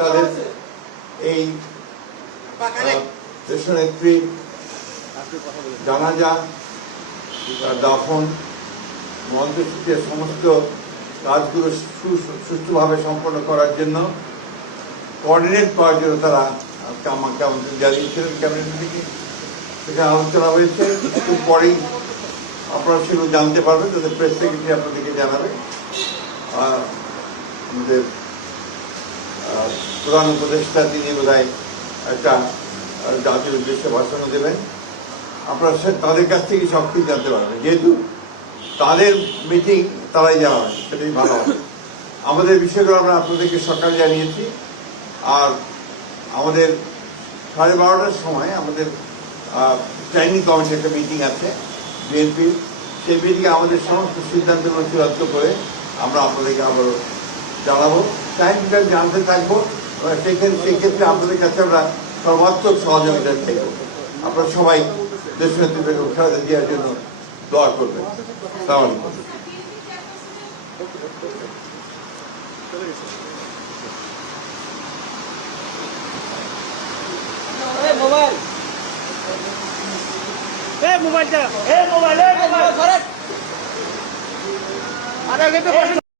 তাদের এই দেশনেত্রী জানাজা, দাফন, মন্ত্রসূচির সমস্ত কাজগুলো সুষ্ঠুভাবে সম্পন্ন করার জন্য কোঅর্ডিনেট করার জন্য তারা আমাকে আমন্ত্রণ জানিয়েছিলেন ক্যাবিনেট থেকে। সেখানে আলোচনা হয়েছে, একটু পরেই আপনারা সেগুলো জানতে পারবেন, তাদের প্রেস সেক্রেটারি আপনাদেরকে জানাবে। আমাদের প্রধান উপদেষ্টা তিনি বোধহয় একটা জাতির উদ্দেশ্যে ভাষণও দেবেন। আপনারা তাদের কাছ থেকে সব কিছু জানতে পারবেন, যেহেতু তাদের মিটিং তারাই জানাবেন, সেটাই ভালো হবে। আমাদের বিষয়গুলো আমরা আপনাদেরকে সকালে জানিয়েছি। আর আমাদের 12:30টার সময় আমাদের ট্রেনিং কমিটির একটা মিটিং আছে বিএনপির। সেই মিটিংয়ে আমাদের সমস্ত সিদ্ধান্তগুলো চূড়ান্ত করে আমরা আপনাদেরকে আবারও জানাবো। টাইমটা জানতে থাকবো, সেই ক্ষেত্রে আপনাদের কাছে আমরা সর্বাত্মক সহযোগিতা চাইব। আপনারা সবাই দেশনেত্রী বেগম খালেদা জিয়ার জন্য দোয়া করবেন। আসসালামু আলাইকুম। মোবাইল